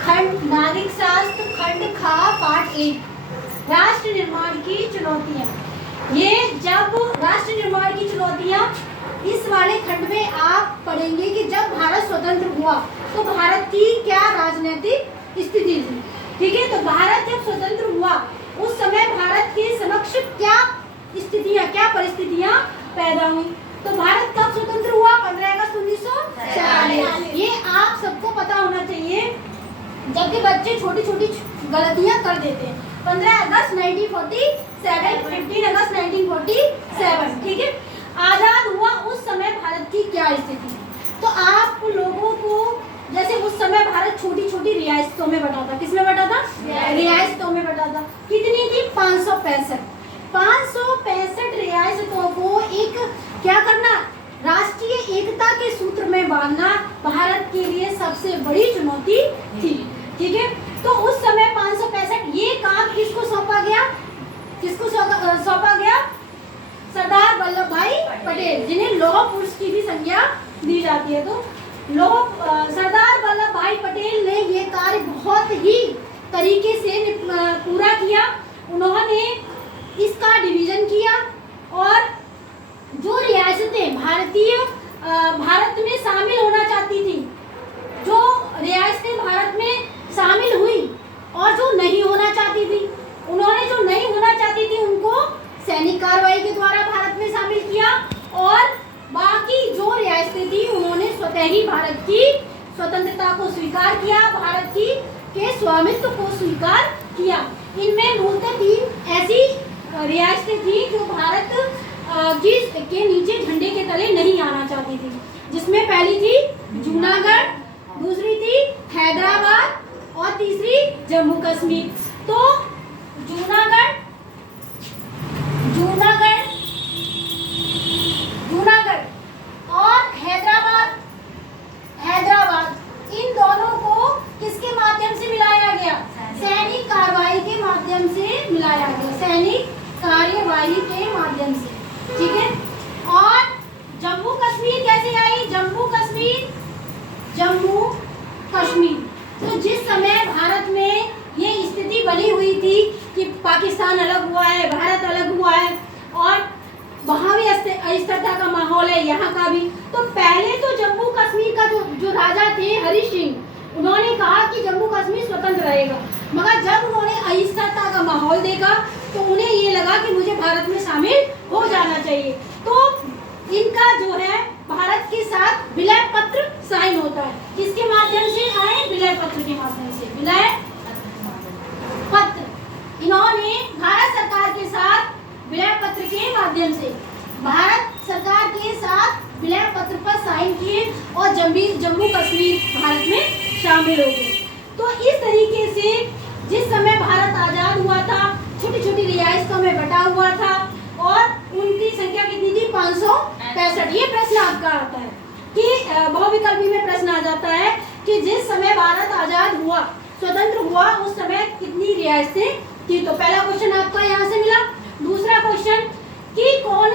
खंड नागरिक शास्त्र खंड खा पाठ 1 राष्ट्र निर्माण की चुनौतियां। ये जब राष्ट्र निर्माण की चुनौतियां इस वाले खंड में आप पढ़ेंगे कि जब भारत स्वतंत्र हुआ तो भारत की क्या राजनीतिक स्थिति थी। ठीक है, तो भारत जब स्वतंत्र हुआ उस समय भारत के समक्ष क्या स्थितियां, क्या परिस्थितियां पैदा हुई। तो भारत कब स्वतंत्र हुआ? 15 अगस्त 1947। ये आप सबको पता होना चाहिए, जबकि बच्चे छोटी छोटी गलतियां कर देते हैं। 15 अगस्त 1947, 15 अगस्त 1947। ठीक है, आजाद हुआ उस समय भारत की क्या स्थिति थी। तो आप लोगों को जैसे उस समय भारत छोटी छोटी रियासतों में बटा था। किसमें बटा था? रियासतों में बटा था। कितनी थी? 565 रियासतों को एक क्या करना, राष्ट्रीय एकता के सूत्र में बांधना भारत के लिए सबसे बड़ी चुनौती थी। ठीक है, तो उस समय 565 ये काम किसको सौंपा गया? किसको सौंपा गया? सरदार वल्लभ भाई पटेल, जिन्हें लौह पुरुष की भी संज्ञा दी जाती है। तो सरदार वल्लभ भाई पटेल ने ये कार्य बहुत ही तरीके से पूरा किया। उन्होंने इसका डिवीजन किया और जो रियासतें भारत में शामिल होना चाहती थी, जो रियासतें भारत में शामिल हुई और जो नहीं होना चाहती थी, उन्होंने जो नहीं होना चाहती थी उनको सैनिक कार्रवाई के द्वारा भारत में शामिल किया और बाकी जो रियासतें थी उन्होंने स्वतः ही भारत की स्वतंत्रता को स्वीकार किया, भारत की के स्वामित्व को स्वीकार किया। इनमें मूलतः 3 ऐसी रियासतें थी जो भारत के नीचे झंडे के तले नहीं आना चाहती थी, जिसमें पहली थी जूनागढ़, दूसरी थी हैदराबाद और तीसरी जम्मू कश्मीर। तो जूनागढ़ और हैदराबाद इन दोनों को किसके माध्यम से मिलाया गया? सैनिक कार्रवाई के माध्यम से मिलाया गया, सैनिक कार्यवाही के माध्यम से। ठीक है, और जम्मू कश्मीर कैसे आई? जम्मू कश्मीर तो जिस समय भारत में ये स्थिति बनी हुई थी कि पाकिस्तान अलग हुआ है, भारत अलग हुआ है और वहाँ भी अस्थिरता का माहौल है, यहाँ का भी। तो पहले तो जम्मू कश्मीर का जो राजा थे हरि सिंह, उन्होंने कहा कि जम्मू कश्मीर स्वतंत्र रहेगा। मगर जब उन्होंने अस्थिरता का माहौल देखा तो उन्हें ये लगा कि मुझे भारत में शामिल हो जाना चाहिए। तो इनका जो है भारत के साथ विलय पत्र साइन होता है। किसके माध्यम से आए? विलय पत्र के माध्यम से। विलय पत्र इन्होंने भारत सरकार के साथ विलय पत्र के माध्यम से भारत सरकार के साथ विलय पत्र पर साइन किए और जम्मू कश्मीर भारत में शामिल हो गए। तो इस तरीके से जिस समय भारत आजाद हुआ था, छोटी छोटी रियासतों में बटा हुआ था और उनकी संख्या कितनी थी? 565। ये प्रश्न आपका आता है कि बहुविकल्पी में प्रश्न आ जाता है कि जिस समय भारत आजाद हुआ, स्वतंत्र हुआ, उस समय कितनी रियासतें थी। तो पहला क्वेश्चन आपका यहाँ से मिला। दूसरा क्वेश्चन कि कौन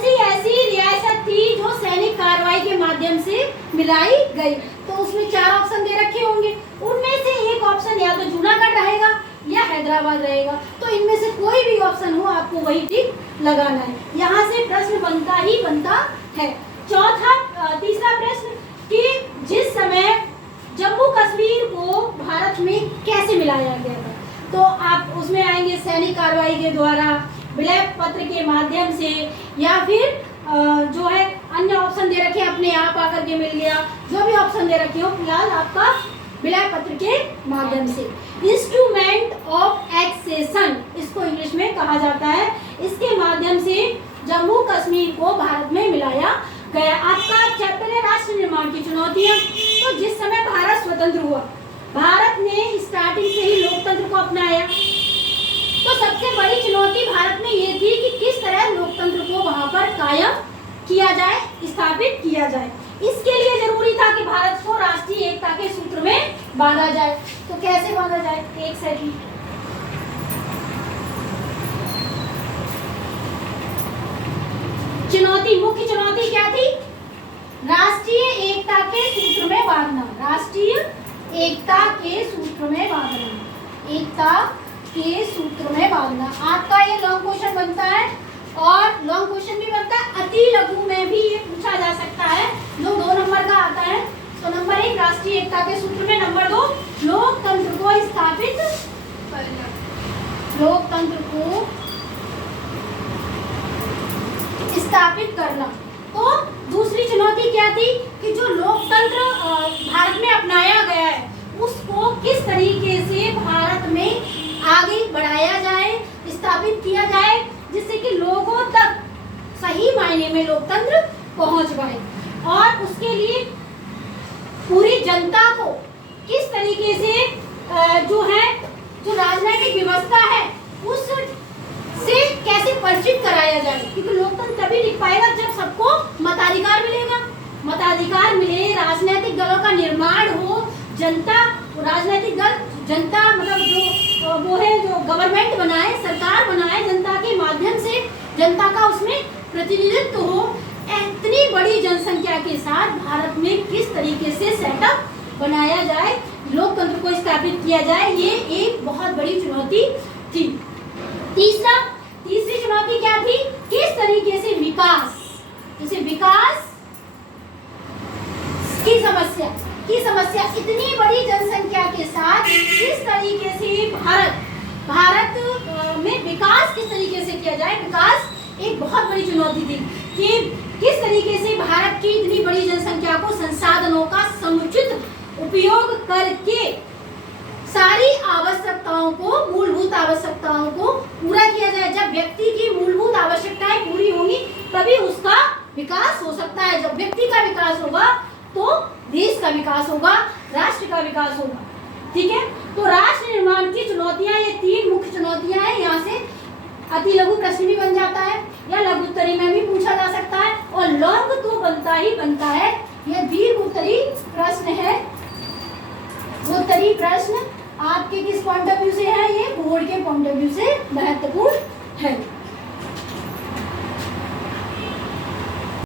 सी ऐसी रियासत थी जो सैनिक कार्रवाई के माध्यम से मिलाई गई। तो उसमें 4 ऑप्शन दे रखे होंगे, उनमें से एक ऑप्शन या तो जूनागढ़ रहेगा या हैदराबाद रहेगा। तो इनमें से कोई भी ऑप्शन हो आपको वही टिक लगाना है। यहाँ से प्रश्न बनता है। तीसरा प्रश्न कि जिस समय जम्मू कश्मीर को भारत में कैसे मिलाया गया था। तो आप उसमें आएंगे सैनिक कार्रवाई के द्वारा, विलय पत्र के माध्यम से, या फिर जो है अन्य ऑप्शन दे रखे अपने आप आकर के मिल गया। जो भी ऑप्शन दे रखे हो, फिलहाल आपका विलय पत्र के माध्यम से। इंस्ट्रूमेंट ऑफ एक्सेशन इसको इंग्लिश में कहा जाता है। इसके माध्यम से जम्मू कश्मीर को भारत में मिलाया गया। आपका चैप्टर है राष्ट्र निर्माण की चुनौतियां। तो जिस समय भारत स्वतंत्र हुआ, भारत ने स्टार्टिंग से ही लोकतंत्र को अपनाया। तो सबसे बड़ी चुनौती भारत में ये थी कि किस तरह लोकतंत्र को वहां पर कायम किया जाए, स्थापित किया जाए। इसके लिए जरूरी था कि भारत को राष्ट्रीय एकता के सूत्र में बांधा जाए। तो कैसे बांधा जाए? एक सेकंड। मुख्य चुनौती क्या थी? राष्ट्रीय एकता के सूत्र में बांधना, राष्ट्रीय एकता के सूत्र में बांधना, एकता के सूत्र में बांधना। आपका ये लॉन्ग क्वेश्चन बनता है और लॉन्ग क्वेश्चन भी बनता है, अति लघु में भी ये पूछा जा सकता है जो 2 नंबर का आता है। तो नंबर 1 राष्ट्रीय एकता के सूत्र में, नंबर 2 लोकतंत्र को स्थापित करना, लोकतंत्र को स्थापित करना। तो दूसरी चुनौती क्या थी कि जो लोकतंत्र भारत में अपनाया गया है उसको किस तरीके से भारत में आगे बढ़ाया जाए, स्थापित किया जाए, जिससे कि लोगों तक सही मायने में लोकतंत्र पहुंच पाए। और उसके लिए पूरी जनता को किस तरीके से जो राजनीतिक व्यवस्था है उस से कैसे परिचित कराया जाए, क्योंकि लोकतंत्र तभी टिक पाएगा जब सबको मताधिकार मिलेगा। मताधिकार मिले, राजनीतिक दलों का निर्माण हो, जनता राजनीतिक दल जनता मतलब जो वो है जो गवर्नमेंट बनाए, सरकार बनाए, जनता के माध्यम से जनता का उसमें प्रतिनिधित्व हो। इतनी बड़ी जनसंख्या के साथ भारत में किस तरीके से सेटअप बनाया जाए, लोकतंत्र को स्थापित किया जाए, ये एक बहुत बड़ी चुनौती थी। तीसरी चुनौती क्या थी, किस तरीके से विकास, जैसे विकास की समस्या इतनी बड़ी जनसंख्या के साथ किस तरीके से भारत में विकास किस तरीके से किया जाए। विकास एक बहुत बड़ी चुनौती थी कि किस तरीके से भारत की इतनी बड़ी जनसंख्या को संसाधनों का समुचित उपयोग करके सारी आवश्यकताओं को, मूलभूत आवश्यकताओं को पूरा किया जाए। जब व्यक्ति की मूलभूत आवश्यकताएं पूरी होंगी तभी उसका विकास हो सकता है। जब व्यक्ति का विकास होगा तो देश का विकास होगा, राष्ट्र का विकास होगा। ठीक है, तो राष्ट्र निर्माण की चुनौतियां, ये 3 मुख्य चुनौतियां हैं। यहाँ से अति लघु प्रश्न भी बन जाता है या लघु उत्तरी में भी पूछा जा सकता है, और लॉन्ग तो बनता ही बनता है। यह दीर्घ उत्तरी प्रश्न है। उत्तरी प्रश्न आपके किस पॉइंट ऑफ व्यू से है, ये बोर्ड के पॉइंट ऑफ व्यू से महत्वपूर्ण है।